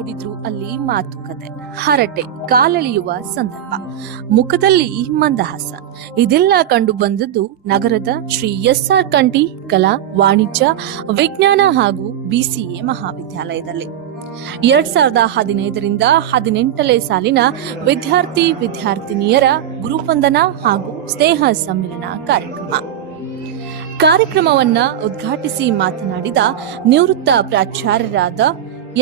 ನೋಡಿದ್ರು ಅಲ್ಲಿ ಮಾತುಕತೆ, ಹರಟೆ, ಕಾಲೆಳೆಯುವ ಸಂದರ್ಭ, ಮುಖದಲ್ಲಿ ಮಂದಹಾಸ ಇದೆಲ್ಲ ಕಂಡು ಬಂದದ್ದು ನಗರದ ಶ್ರೀ ಎಸ್.ಆರ್. ಕಂಠಿ ಕಲಾ, ವಾಣಿಜ್ಯ, ವಿಜ್ಞಾನ ಹಾಗೂ ಬಿಸಿಎ ಮಹಾವಿದ್ಯಾಲಯದಲ್ಲಿ 2015ರಿಂದ 18ನೇ ಸಾಲಿನ ವಿದ್ಯಾರ್ಥಿನಿಯರ ಗುರುವಂದನಾ ಹಾಗೂ ಸ್ನೇಹ ಸಮ್ಮಿಲನ ಕಾರ್ಯಕ್ರಮವನ್ನ ಉದ್ಘಾಟಿಸಿ ಮಾತನಾಡಿದ ನಿವೃತ್ತ ಪ್ರಾಚಾರ್ಯರಾದ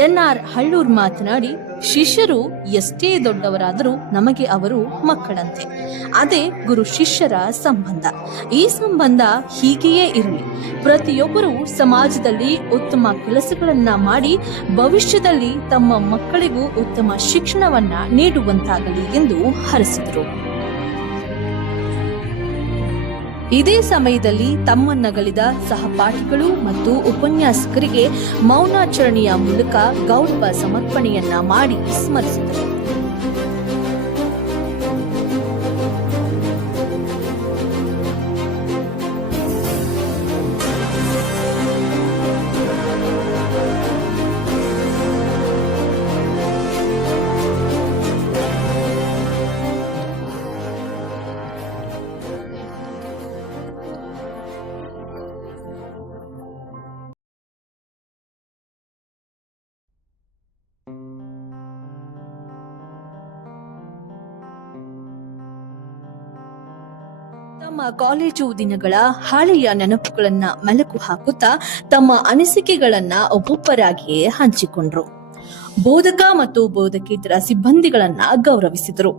ಎನ್.ಆರ್. ಹಳ್ಳೂರ್ ಮಾತನಾಡಿ, ಶಿಷ್ಯರು ಎಷ್ಟೇ ದೊಡ್ಡವರಾದರೂ ನಮಗೆ ಅವರು ಮಕ್ಕಳಂತೆ. ಅದೇ ಗುರು ಶಿಷ್ಯರ ಸಂಬಂಧ. ಈ ಸಂಬಂಧ ಹೀಗೆಯೇ ಇರಲಿ. ಪ್ರತಿಯೊಬ್ಬರೂ ಸಮಾಜದಲ್ಲಿ ಉತ್ತಮ ಕೆಲಸಗಳನ್ನ ಮಾಡಿ ಭವಿಷ್ಯದಲ್ಲಿ ತಮ್ಮ ಮಕ್ಕಳಿಗೂ ಉತ್ತಮ ಶಿಕ್ಷಣವನ್ನ ನೀಡುವಂತಾಗಲಿ ಎಂದು ಹರಸಿದರು. ಇದೇ ಸಮಯದಲ್ಲಿ ತಮ್ಮನ್ನಗಲಿದ ಸಹಪಾಠಿಗಳು ಮತ್ತು ಉಪನ್ಯಾಸಕರಿಗೆ ಮೌನಾಚರಣೆಯ ಮೂಲಕ ಗೌರವ ಸಮರ್ಪಣೆಯನ್ನ ಮಾಡಿ ಸ್ಮರಿಸಿದರು. ತಮ್ಮ ಕಾಲೇಜು ದಿನಗಳ ಹಳೆಯ ನೆನಪುಗಳನ್ನ ಮೆಲುಕು ಹಾಕುತ್ತಾ ತಮ್ಮ ಅನಿಸಿಕೆಗಳನ್ನ ಒಬ್ಬೊಬ್ಬರಾಗಿಯೇ ಹಂಚಿಕೊಂಡ್ರು. ಬೋಧಕ ಮತ್ತು ಬೋಧಕೇತರ ಸಿಬ್ಬಂದಿಗಳನ್ನ ಗೌರವಿಸಿದರು.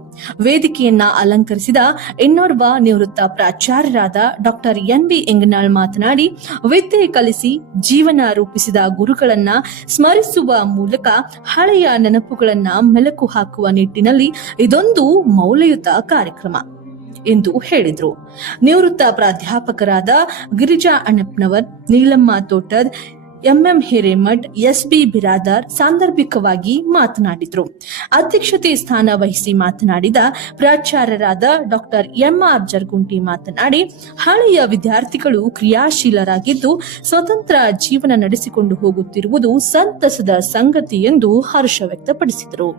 ವೇದಿಕೆಯನ್ನ ಅಲಂಕರಿಸಿದ ಇನ್ನೋರ್ವ ನಿವೃತ್ತ ಪ್ರಾಚಾರ್ಯರಾದ ಡಾಕ್ಟರ್ ಎನ್.ಬಿ. ಎಂಗನಾಳ್ ಮಾತನಾಡಿ, ವಿದ್ಯೆ ಕಲಿಸಿ ಜೀವನ ರೂಪಿಸಿದ ಗುರುಗಳನ್ನ ಸ್ಮರಿಸುವ ಮೂಲಕ ಹಳೆಯ ನೆನಪುಗಳನ್ನ ಮೆಲುಕು ಹಾಕುವ ನಿಟ್ಟಿನಲ್ಲಿ ಇದೊಂದು ಮೌಲ್ಯಯುತ ಕಾರ್ಯಕ್ರಮ ಎಂದು ಹೇಳಿದರು. ನಿವೃತ್ತ ಪ್ರಾಧ್ಯಾಪಕರಾದ ಗಿರಿಜಾ ಅಣ್ಣಪ್ಪನವರ್, ನೀಲಮ್ಮ ತೋಟದ್, ಎಂಎಂ ಹಿರೇಮಠ್, ಎಸ್.ಬಿ. ಬಿರಾದಾರ್ ಸಾಂದರ್ಭಿಕವಾಗಿ ಮಾತನಾಡಿದರು. ಅಧ್ಯಕ್ಷತೆ ಸ್ಥಾನ ವಹಿಸಿ ಮಾತನಾಡಿದ ಪ್ರಾಚಾರ್ಯರಾದ ಡಾಕ್ಟರ್ ಎಂ.ಆರ್. ಜರ್ಗುಂಟಿ ಮಾತನಾಡಿ, ಹಳೆಯ ವಿದ್ಯಾರ್ಥಿಗಳು ಕ್ರಿಯಾಶೀಲರಾಗಿದ್ದು ಸ್ವತಂತ್ರ ಜೀವನ ನಡೆಸಿಕೊಂಡು ಹೋಗುತ್ತಿರುವುದು ಸಂತಸದ ಸಂಗತಿ ಎಂದು ಹರ್ಷ ವ್ಯಕ್ತಪಡಿಸಿದರು.